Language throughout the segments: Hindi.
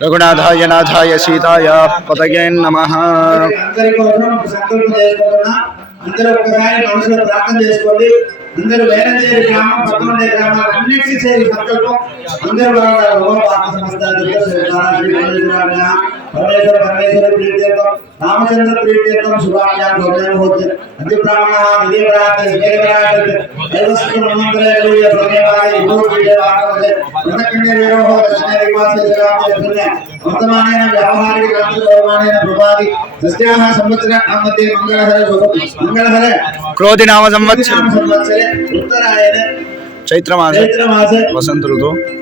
రఘునాథాయ నాథాయ సీతాయ పతగే నమ అందరూ ఒకసారి మనసులో ప్రార్థన చేసుకోండి అందరూ వేరే గ్రామం పక్కన గ్రామాలు అన్నిటికీ చేరి సంకల్పం అందరూ బాగుండాలి ಪರಮೇಶ್ವರ ಪರಮೇಶ್ವರ ಪ್ರೀತ್ಯರ್ಥಂ ರಾಮಚಂದ್ರ ಪ್ರೀತ್ಯರ್ಥಂ ಶುಭಾಭ್ಯಾಂ ಗೌರವಂ ಹೋತಿ ಅತಿಬ್ರಾಹ್ಮಣ ಕ್ರೋಧಿ ನಾಮ ಸಂವತ್ಸರ. ಚೈತ್ರ ಮಾಸ. ಚೈತ್ರ ಮಾಸ. ವಸಂತ ಋತು.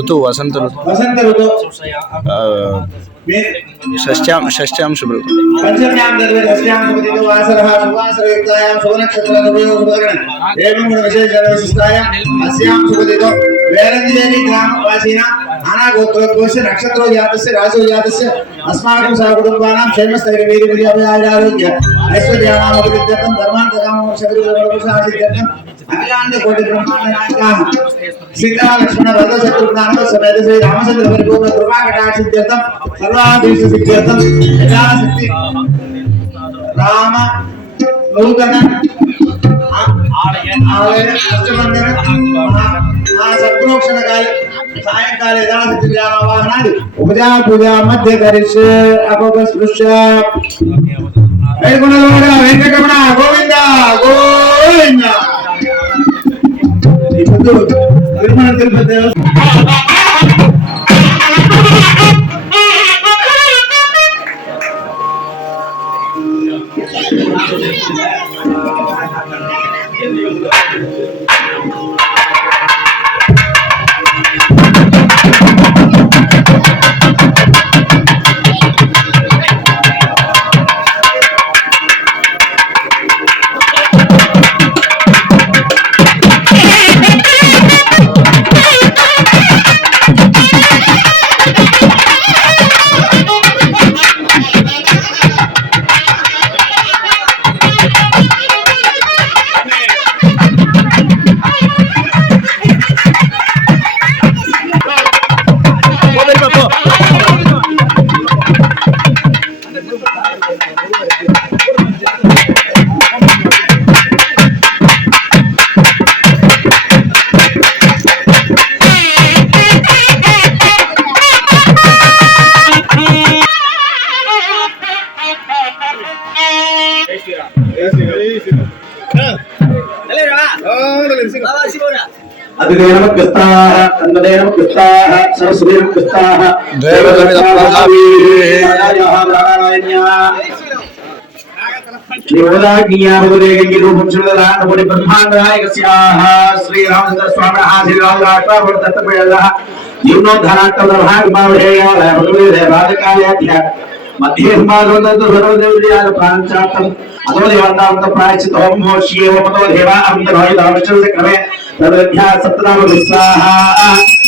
ಋತು ವಸಂತ ಋತು. ವಸಂತ ಋತು. षष्ट्यां षष्ट्यां शुभ्रौ। पञ्चम्यां दर्वे षष्ट्यां सुपतितो वासरः सुवासरयुक्तायां सुवनक्षत्रानुभयो सुभगणं एवं गुणविशेषविशिष्टायां अस्यां सुपतितो वेरञ्जयनि ग्रामवासिनां अनागोत्रोद्घोष नक्षत्रो जातस्य राशो जातस्य, अस्माकं सहकुटुम्बानां क्षेमस्थैर्यवीर्यवीर्याभयारोग्य ऐश्वर्याणामभिवृद्ध्यर्थं धर्मान्तकामोक्षकृतोषादित्यर्थं అఖిలాండ కోటి బ్రహ్మాండ నాటకామ సీతా లక్ష్మణ భరత శత్రుఘ్నామ సమేత శ్రీ రామచంద్ర పరిపూర్ణ కృపా కటాక్షిత్యర్థం సర్వాధీశ సిద్ధ్యర్థం యథాశక్తి. రామ నూతన ఆలయ ఉపజా పూజా మధ్య కరిష్ అపక గోవింద. ఇప్పుడు తిరుమల తిరుపతి దేవస్థానం देवताः सरस्वतीर्कृताः ಶ್ರೀರಾಮಚಂದ್ರಸ್ವಾಮಿಹಾಶೀರಾಮರಾಷ್ಟ್ರಾಧಕಾಲಯ ಮಧ್ಯೆ ಮಾರ್ಗವಂತದ್ದು ಸರ್ವದೇವರಿಯಾದ ಪ್ರಾಣಾಂಚಾರ್ಥಂ ಅದೋ ದೇವತಾಂತ ಪ್ರಾಯಶ್ಚಿತ ಹೋಮ ಶಿವ ಮತೋ ದೇವಾ ಅಮಿತ ನೋಯಿದ ಅವಶ್ಯಕತೆ ಕ್ರಮೆ ತದ್ರಜ್ಞಾ ಸಪ್ತನಾಮ ವಿಸ್ವಾಹ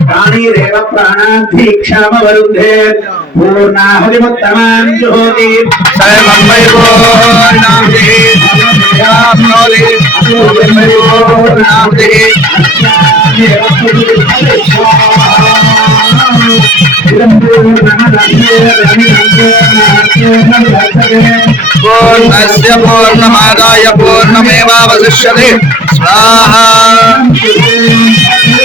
प्राणीरेव प्राणाधीक्षामवरुद्धे। पूर्णाहुतिमुत्तमां पूर्णस्य पूर्णमादाय पूर्णमेवावशिष्यते। स्वाहा।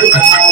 Gracias.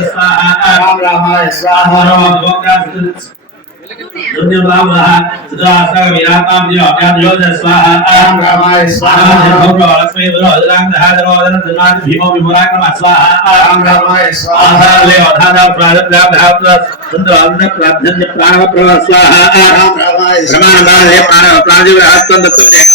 स्वाहा राम रामाय स्वाहा राम रामाय स्वाहा दुर्निर्वामः सुदासः विरातां जीवाभ्यां योजस्वाहा आं रामाय स्वाहा भगवो लक्ष्मी दुरोधरां दहादरोधरं धन्वान् भीमो विमुराकम स्वाहा आं रामाय स्वाहा लेव धादा प्रादप्राप धाप्र सुन्दरान्न प्राधन्य प्राणव प्रवस्वाहा आं रामाय स्वाहा प्रमाणदाने प्राणव प्राणजीव हस्तन्दत्तमे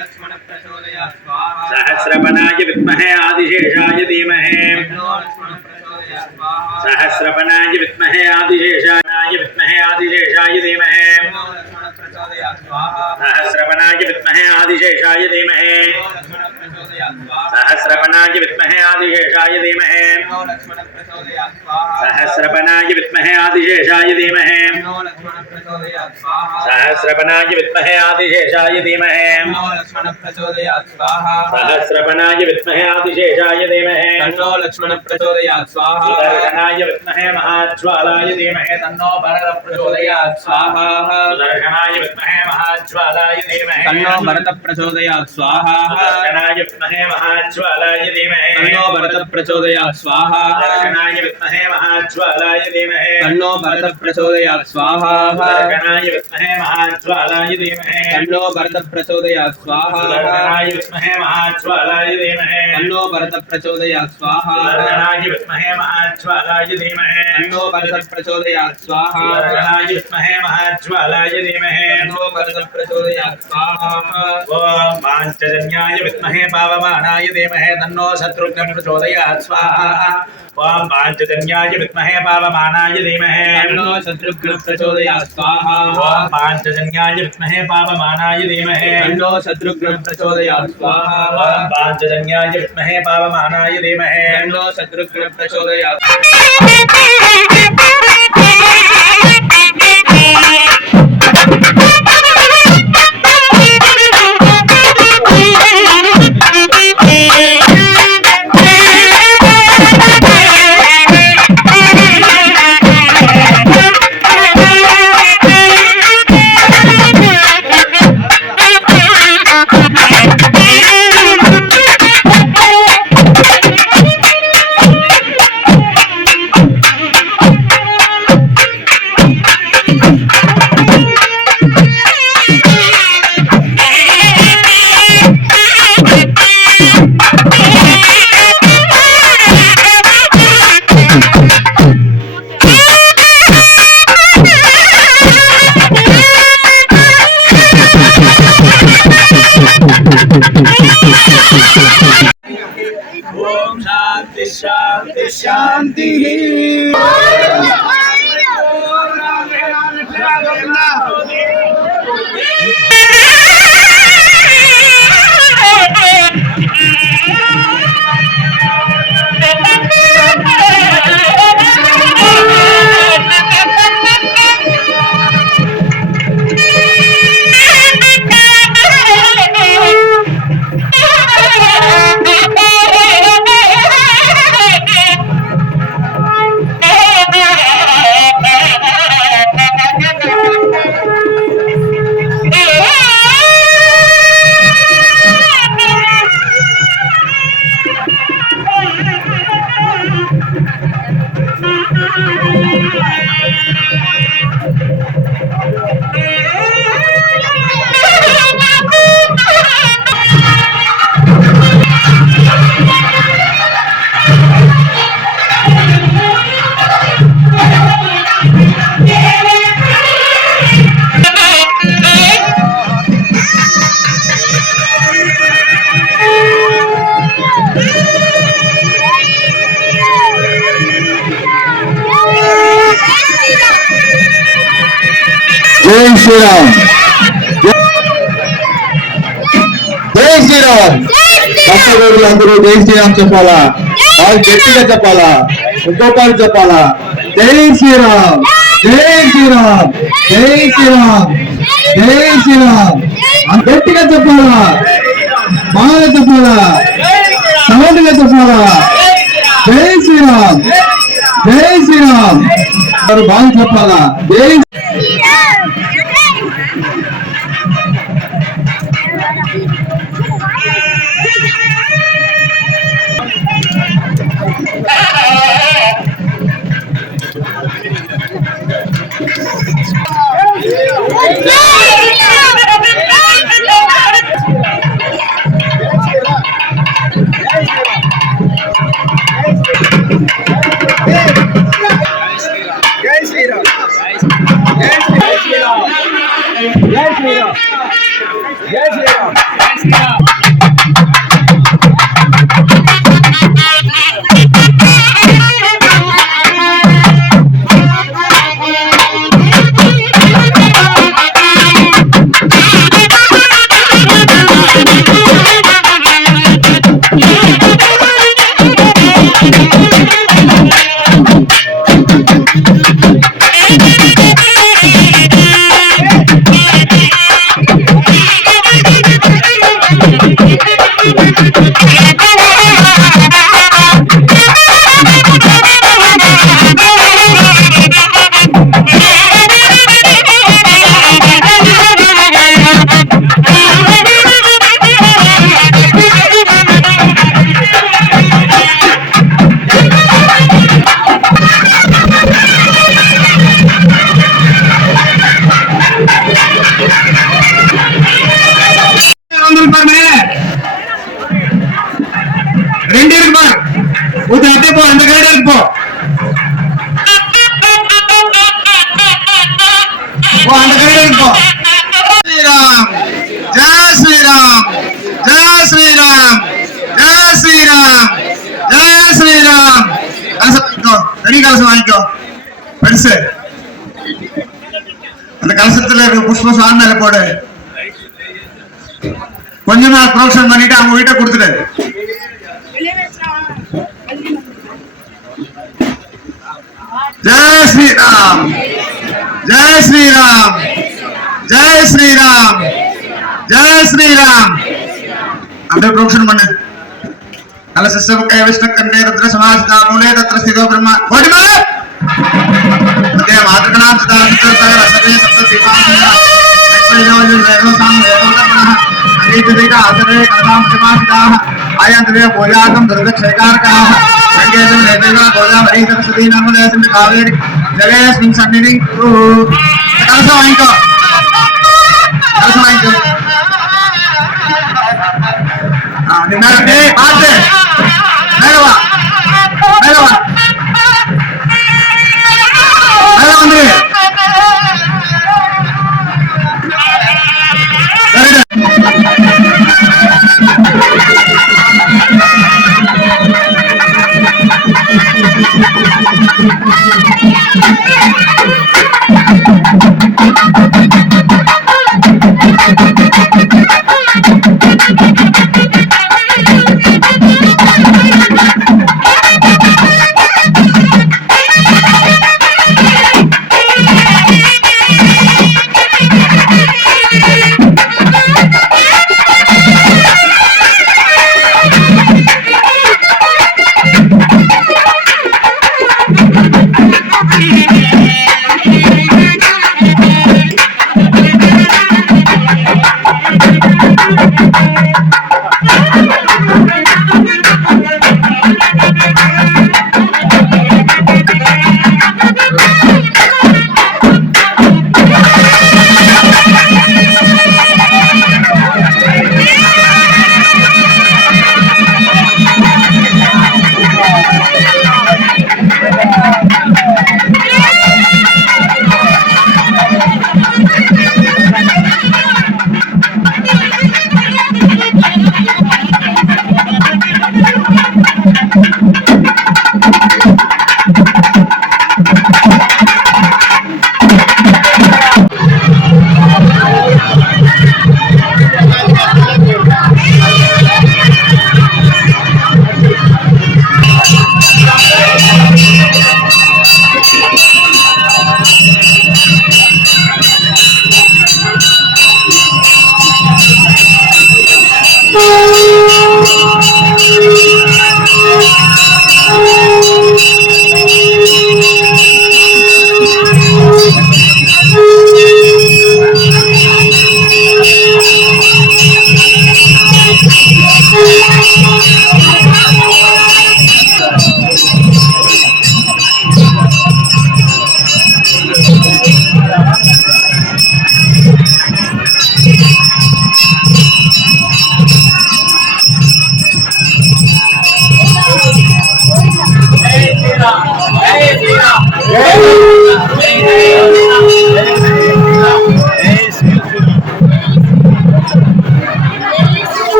सहस्रवणाय विद्महे आदिशेषाय धीमहि सहस्रवणाय विद्महे आदिशेषाय विद्महे आदिशेषाय धीमहि सहस्रवणाय विद्महे आदिशेषाय धीमहि। सहस्रवणाय विद्महे आदिशेषाय धीमहि। सहस्रवणाय विद्महे आदिशेषाय धीमहि। सहस्रवणाय विद्महे आदिशेषाय धीमहि। सहस्रवणाय विद्महे आदिशेषाय धीमहि। लक्ष्मण प्रचोदयात् स्वाहा सुदर्शनाय विद्महे महाज्वालाय धीमहि। तन्नो भरत प्रचोदयात् स्वाहा। सुदर्शनाय विद्महे तन्नो भरत प्रचोदयात् स्वाहा। सुदर्शनाय विद्महे महाज्वालाय धीमहि। तन्नो भरत प्रचोदयात् स्वाहा। सुदर्शनाय विद्महे महाज्वालाय धीमहि। तन्नो भरत प्रचोदयात् स्वाहा। सुदर्शनाय विद्महे महाज्वालाय धीमहि। तन्नो भरत प्रचोदयात् स्वाहा। सुदर्शनाय विद्महे महाज्वालाय धीमहि। तन्नो भरत प्रचोदयात् स्वाहा। सुदर्शनाय विद्महे महाज्वालाय धीमहि। तन्नो भरत प्रचोदयात् स्वाहा। सुदर्शनाय विद्महे महाज्वालाय धीमहि। तन्नो भरत प्रचोदयात् स्वाहा ॐ पाञ्चजन्याय विद्महे पावमानाय धीमहि तन्नो शत्रुघ्नं प्रचोदयात् स्वाहा ॐ पाञ्चजन्याय विद्महे पावमानाय धीमहि तन्नो शत्रुघ्न प्रचोदयात् स्वाहा ॐ पाञ्चजन्याय विद्महे पावमानाय धीमहि तन्नो शत्रुघ्न प्रचोदयात् स्वाहा ॐ पाञ्चजन्याय विद्महे पावमानाय धीमहि तन्नो शत्रुघ्न प्रचोदयात् Thank అందరూ జై శ్రీరామ్ చెప్పాలా? వాళ్ళు గట్టిగా చెప్పాలా? ఇంకొకరు చెప్పాలా? జై శ్రీరామ్. జై శ్రీరామ్. జై శ్రీరామ్. జై శ్రీరామ్. గట్టిగా చెప్పాలా? బాగా చెప్పాలా? సౌండ్గా చెప్పాలా? జై శ్రీరామ్. జై శ్రీరామ్. బాగా చెప్పాలా? జై ரெண்டு இருக்கு அந்த கைடா இருக்கு போ அந்த கைடா இருக்கு போ ஸ்ரீராம் ஜெய் ஸ்ரீராம் ஜெய் ஸ்ரீராம் ஜெய் வாங்கிக்கோ பெருசு அந்த கலசத்துல இருக்க புஷ்ப சாமி மேல போடு. கொஞ்சமா ப்ரொஃபஷன் பண்ணிட்டு அவங்க வீட்டை கொடுத்துட்டு ஜெய் ஸ்ரீராம். ஜெய் ஸ்ரீராம். ஜெய் ஸ்ரீராம். ஜெய் ஸ்ரீராம். அப்படியே ப்ரொடக்ஷன் பண்ணு. கலச சிஸ்டம் கைவிஷ்ண கண்டே ரத்ன சமாஜிதா மூலே தத்ர ஸ்திதோ பிரம்மா. ஓடிமா सर्वाणां सदान्तः सर्वे सप्तसीमाः आसरे कथां समापिताः आयान्तवे भोजार्थं दुर्गक्षयकारकाः सङ्केतं नेतैवा गोदावरी सरस्वती नर्मदयस्मिन् कावेरि जगेस्मिन् सन्निधिं कुरु कलसमायिको कलसमायिको నిన్న అంటే బాధ్యత మేడవా మేడవా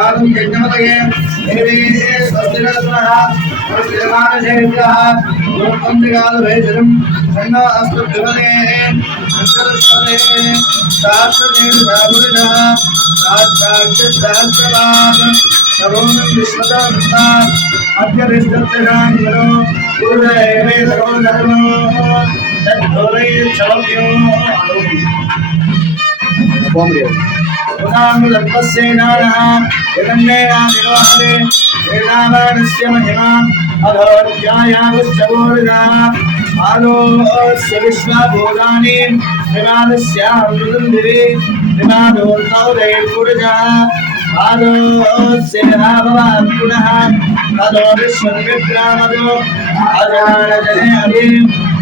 आरुं यज्ञमतये देवी स्वस्तिरस्वः स्वस्तिरमानशेभ्यः गुरुपन्दिगालभेजनं सन्नो अस्तु ध्रुवदे अन्तरस्वदे शास्त्रदेवतामुरिणः साक्षाक्षसहस्रवान् सर्वं विश्वतः अध्यविष्टत्यगान्धरो गुरुदेवे सर्वो धर्मो तद्धोरैर्चौक्यो पुनाङ्गलत्वस्यैनानः यदन्नेनादिरोहरे वेदावाणस्य महिमा अधोऽध्यायावश्चवोरिदः आलोस्य विश्वभूतानि अजानजने अभि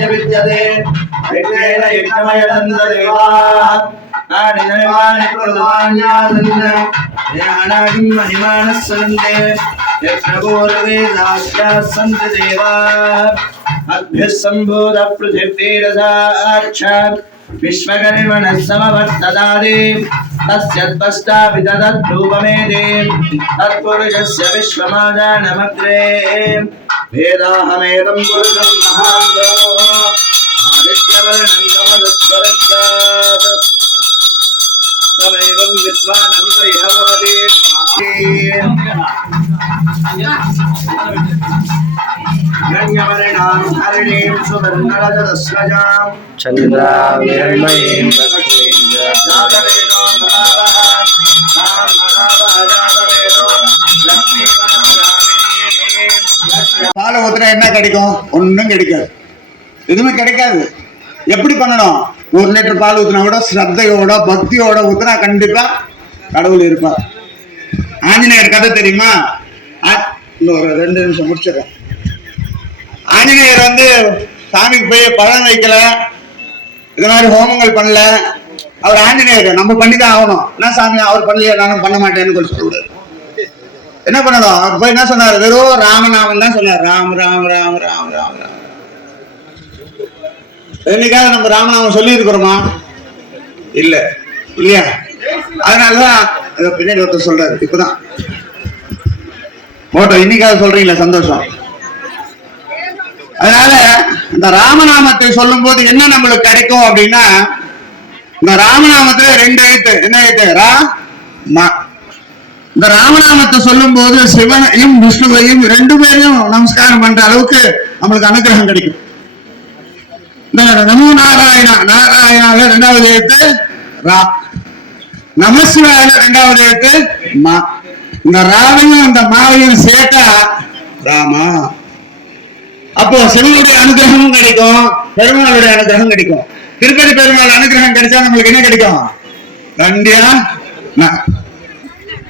य विद्यते विघ्नेन यज्ञमयदन्तदेवाः नाडिनैवानि प्रधान्यादन्न ज्ञानादिं महिमानः सन्ते यज्ञपूर्वेदाश्चाः सन्ति देवाः अद्भिः सम्भूतपृथिवीरसाक्षात् विश्वकर्मणः समवर्तदादि तस्य त्वष्टाभिदधद्रूपमेदे तत्पुरुषस्य विश्वमाजानमग्रे वेदाहमेदं पुरुषं महान्तरो आदित्यवर्णं तमदत्परस्तात् तमेवं विद्वानमुपैह भवति गण्यवर्णां हरिणीं सुवर्णरजतस्रजाम् चन्द्रामिर्मयीं जातवेदो महावः नाम महावः जातवेदो लक्ष्मीवनमुगामी பாலை ஊத்துனா என்ன கிடைக்கும் ஒண்ணும் கிடைக்காது எதுவுமே கிடைக்காது எப்படி பண்ணணும் ஒரு லிட்டர் பால் ஊற்றினா கூட ஸ்ரத்தையோட பக்தியோட ஊற்றினா கண்டிப்பா கடவுள் இருப்பார். ஆஞ்சநேயர் கதை தெரியுமா? ஆ- ஒரு ரெண்டு நிமிஷம் முடிச்சிடறேன். ஆஞ்சநேயர் வந்து சாமிக்கு போய் பழம் வைக்கல. இது மாதிரி ஹோமங்கள் பண்ணல. அவர் ஆஞ்சநேயர் நம்ம பண்ணிதான் ஆகணும். என்ன சாமி அவர் பண்ணலையே நானும் பண்ண மாட்டேன்னு கொஞ்சம் சொல்லக்கூடாது என்ன பண்ணணும்? அவர் போய் என்ன சொன்னார்? வெறும் ராமநாமன் தான் சொன்னார். ராம் ராம் ராம் ராம் ராம் ராம். என்னைக்காவது நம்ம ராமநாமம் சொல்லி இருக்கிறோமா இல்ல. இல்லையா? அதனாலதான் இதை பின்னாடி ஒருத்தர் சொல்றாரு. இப்பதான். ஓட்டோ இன்னைக்காவது சொல்றீங்களா? சந்தோஷம். அதனால இந்த ராமநாமத்தை சொல்லும் போது என்ன நம்மளுக்கு கிடைக்கும் அப்படின்னா இந்த ராமநாமத்துல ரெண்டு எழுத்து. என்ன எழுத்து? ரா மா. இந்த ராமநாமத்தை சொல்லும் போது சிவனையும் விஷ்ணுவையும் ரெண்டு பேரையும் நமஸ்காரம் பண்ற அளவுக்கு நம்மளுக்கு அனுகிரகம் கிடைக்கும். நமோ நாராயணா நாராயணால ரெண்டாவது எழுத்து ரா. நமசிவாயில ரெண்டாவது எழுத்து மா. இந்த ராவையும் இந்த மாவையும் சேர்த்தா ராமா. அப்போ சிவனுடைய அனுகிரகமும் கிடைக்கும் பெருமாளுடைய அனுகிரகம் கிடைக்கும். திருப்பதி பெருமாள் அனுகிரகம் கிடைச்சா நம்மளுக்கு என்ன கிடைக்கும்? லண்டியா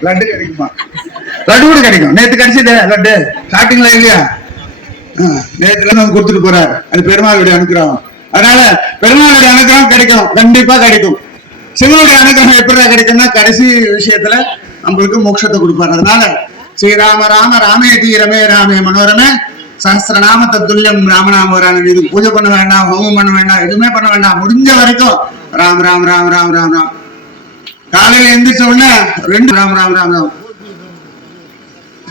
லட்டு கிடைக்குமா? லட்டு கூட கிடைக்கும். நேத்து கிடைச்சது லட்டு. ஸ்டார்டிங்ல இல்லையா? நேத்துல இருந்து வந்து கொடுத்துட்டு போறாரு. அது பெருமாளுடைய அனுகிரகம். அதனால பெருமாளுடைய அனுகிரகம் கிடைக்கும் கண்டிப்பா கிடைக்கும். சிவனுடைய அனுகிரகம் எப்படி கிடைக்கும்னா கடைசி விஷயத்துல நம்மளுக்கு மோட்சத்தை கொடுப்பாரு. அதனால ஸ்ரீராம ராம ராமே தீரமே ராமே மனோரமே சஹஸ்ரநாம துல்லியம் ராமநாம வராங்க. இது பூஜை பண்ண வேண்டாம் ஹோமம் பண்ண வேண்டாம் எதுவுமே பண்ண வேண்டாம். முடிஞ்ச வரைக்கும் ராம் ராம் ராம் ராம் ராம் ராம். காலையில எந்திரிச்ச உடனே ரெண்டு ராம் ராம் ராம் ராம்.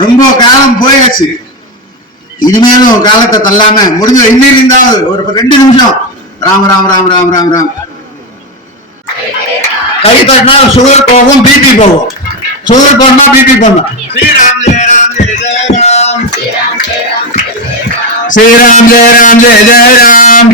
ரொம்ப காலம் போயாச்சு. இனிமேலும் காலத்தை தள்ளாம முடிஞ்ச இன்னையில ஒரு ரெண்டு நிமிஷம். ராம் ராம் ராம் ராம் ராம் ராம். கை தட்டினா சுகர் போகும் பிபி போகும். சுகர் போனா பிபி போகும் ஸ்ரீராம் ஜெய ராம் ஜெய ஜெய ராம் ஸ்ரீராம் ஜெய ராம் ஜெய ஜெய ராம்